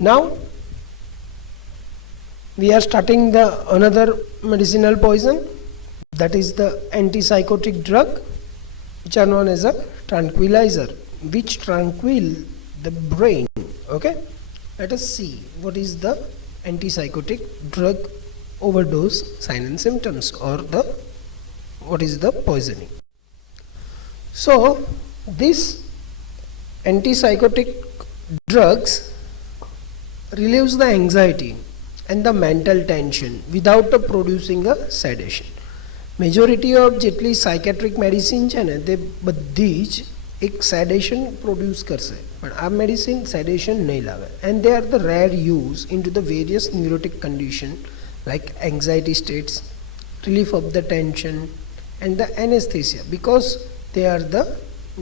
Now we are starting the another medicinal poison, that is the antipsychotic drug, which are known as a tranquilizer, which tranquil the brain. Okay, let us see what is the antipsychotic drug overdose sign and symptoms, or the what is the poisoning. So this antipsychotic drugs relieves the anxiety and the mental tension without producing a sedation. Majority of જેટલી psychiatric medicine છે ને તે બધી જ એક સેડેશન produce કરશે, પણ આ મેડિસિન સેડેશન નહીં લાવે. And they are the rare use in to the various neurotic condition like anxiety states, relief of the tension and the anesthesia, because they are the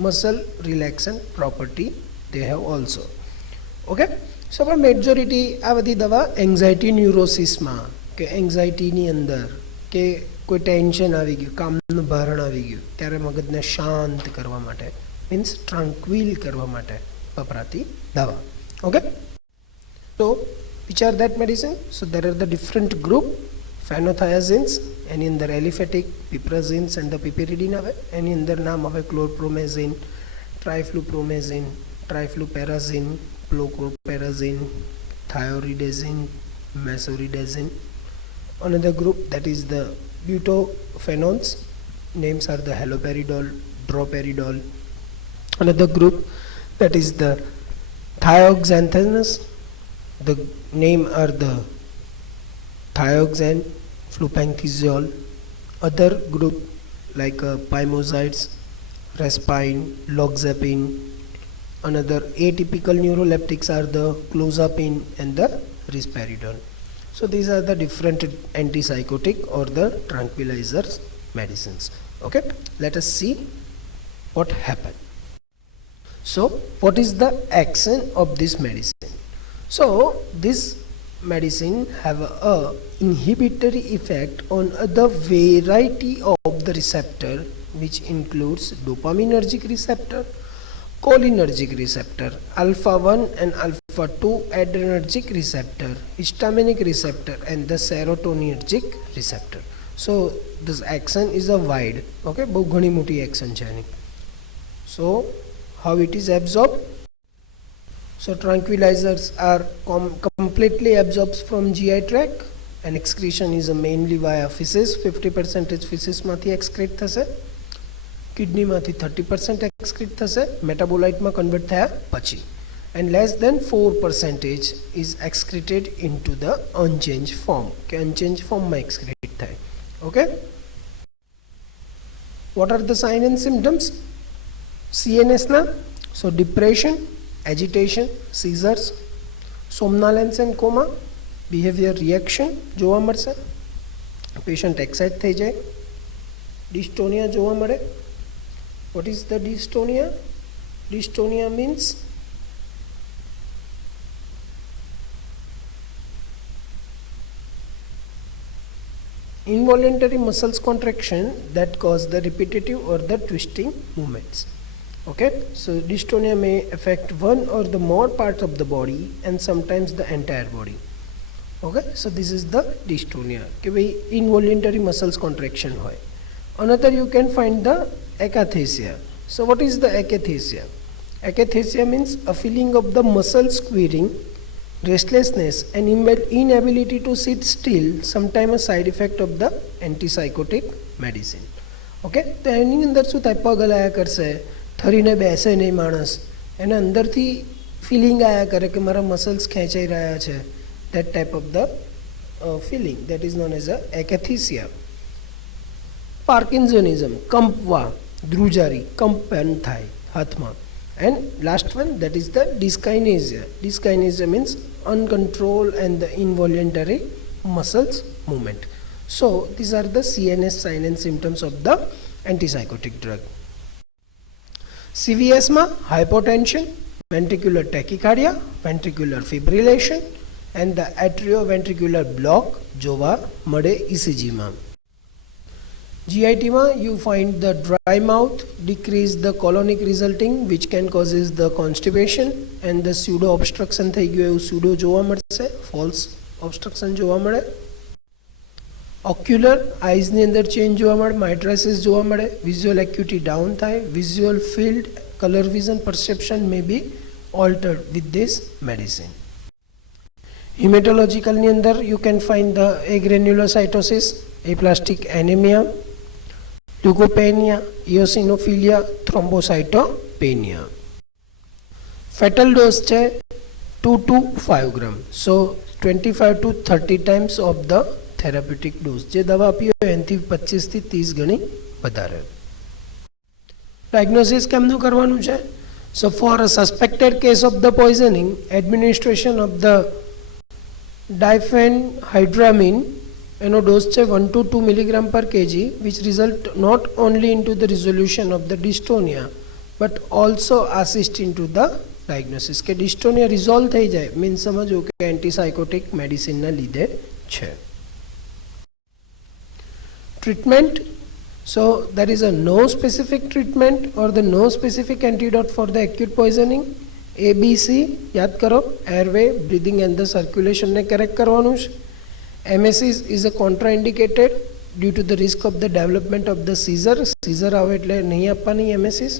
muscle relaxant property they have also. Okay, so પણ majority આ બધી દવા anxiety ન્યુરોસિસમાં કે એન્ઝાઇટીની અંદર કે કોઈ tension આવી ગયું, કામનું ભારણ આવી ગયું, ત્યારે મગજને શાંત કરવા માટે મીન્સ ટ્રાન્ક્વિલ કરવા માટે વપરાતી દવા. Okay, so which are that medicine? So there are the different group, phenothiazines, એની અંદર એલિફેટિક, પિપ્રાઝિન્સ એન્ડ ધ પિપેરિડિન આવે. એની અંદર નામ આવે ક્લોરપ્રોમેઝિન, ટ્રાઇફ્લુપ્રોમેઝિન, ટ્રાઇફ્લુપેરાઝિન, પ્લોક્લોપેરાઝિન, થાયોરિડેઝિન, મેસોરિડેઝિન. Another group, that is the butophenones, names are the haloperidol, droperidol. Another group, that is the thioxanthines, the name are the thioxane, flupenthiazole. Other group like pymosides, respine, loxapine. Another atypical neuroleptics are the clozapine and the risperidone. So these are the different antipsychotic or the tranquilizers medicines. Okay, let us see what happened. So what is the action of this medicine? So this medicine have a inhibitory effect on the variety of the receptor, which includes dopaminergic receptor, cholinergic receptor, alpha 1 and alpha 2 adrenergic receptor, histaminic receptor and the serotonergic receptor. So this action is a wide, okay, બહુ ઘણી મોટી action છે એની. So how it is absorbed? So tranquilizers are completely absorbed from GI tract, and excretion is mainly via feces. 50% feces માંથી excrete થશે, કિડનીમાંથી 30% excrete થશે મેટાબોલાઇટમાં convert થયા પછી, and less than 4% is excreted into the unchanged form, કે unchanged form માં excrete થાય. Okay, what are the signs and symptoms? CNS ના, so depression, agitation, seizures, somnolence and coma, behavior reaction જોવા મળશે, patient excite થઈ જાય, dystonia જોવા મળે. What is the dystonia? Dystonia means involuntary muscles contraction that cause the repetitive or the twisting movements. Okay, so dystonia may affect one or the more parts of the body and sometimes the entire body. Okay, so this is the dystonia, કે ભાઈ involuntary muscles contraction હોય. Another you can find the akathisia. So what is the akathisia? Akathisia means a feeling of the muscle squeezing, restlessness and inability to sit still, sometimes a side effect of the antipsychotic medicine. Okay, તો એની અંદર શું થાય, પગ હલાયા કરશે, થરીને બેસે નહીં માણસ, એને અંદરથી ફિલિંગ આયા કરે કે મારા મસલ્સ ખેંચાઈ રહ્યા છે, that type of the feeling, that is known as a akathisia. Parkinsonism, કંપવા, ધ્રુજારી, કંપન થાય હાથમાં. And last one, that is the dyskinesia. Dyskinesia means uncontrolled and the involuntary muscles movement. So these are the CNS signs and symptoms of the antipsychotic drug. CVS માં hypotension, ventricular tachycardia, ventricular fibrillation and the atrioventricular block જોવા મળે ECG માં. GIT માં you find the dry mouth, decrease the colonic resulting which can causes the constipation and the pseudo obstruction થઈ ગયું એવું pseudo જોવા મળશે, false obstruction જોવા મળે. ઓક્યુલર આઈઝની અંદર ચેન્જ જોવા મળે, માઇટ્રાઇસિસ જોવા મળે, વિઝ્યુઅલ એક્યુટી ડાઉન થાય, visual field colour vision perception may be altered with this medicine. Hematological અંદર you can find the agranulocytosis, aplastic anemia, leukopenia, eosinophilia, thrombocytopenia. Fatal dose છે 2 to 5 gram. So 25 to 30 times of the therapeutic dose. જે દવા આપી હોય એનાથી 25 થી 30 ગણી વધારે. ડાયગ્નોસિસ કેમનું કરવાનું છે? So for a suspected case of the poisoning, administration of the diphenhydramine એનો ડોઝ છે 1 to 2 milligram per kg, which result not only into the resolution of the dystonia but also assist into the diagnosis. કે dystonia resolve થઈ જાય means સમજો કે એન્ટીસાયકોટિક મેડિસિનના લીધે છે. Treatment. So there is a no specific treatment or the no specific antidote for the acute poisoning. ABC याद करो, airway, breathing and the circulation ने correct करवानुं છે. MSC is a contraindicated due to the risk of the development of the seizure. Seizure આવે એટલે નહીં આપવાની MSC.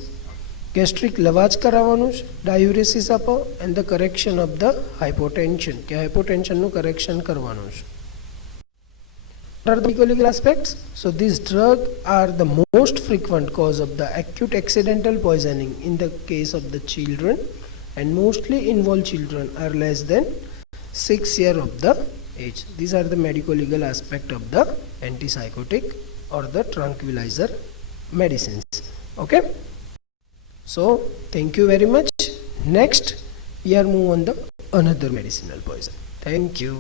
Gastric લવાજ કરાવવાનું છે, diuresis આપો and the correction of the hypotension કે hypotension નું correction કરવાનું છે. What are the medical aspects? So these drugs are the most frequent cause of the acute accidental poisoning in the case of the children, and mostly involved children are less than 6 years of the age. These are the medical legal aspect of the antipsychotic or the tranquilizer medicines. Okay, so thank you very much. Next we are move on the another medicinal poison. Thank you.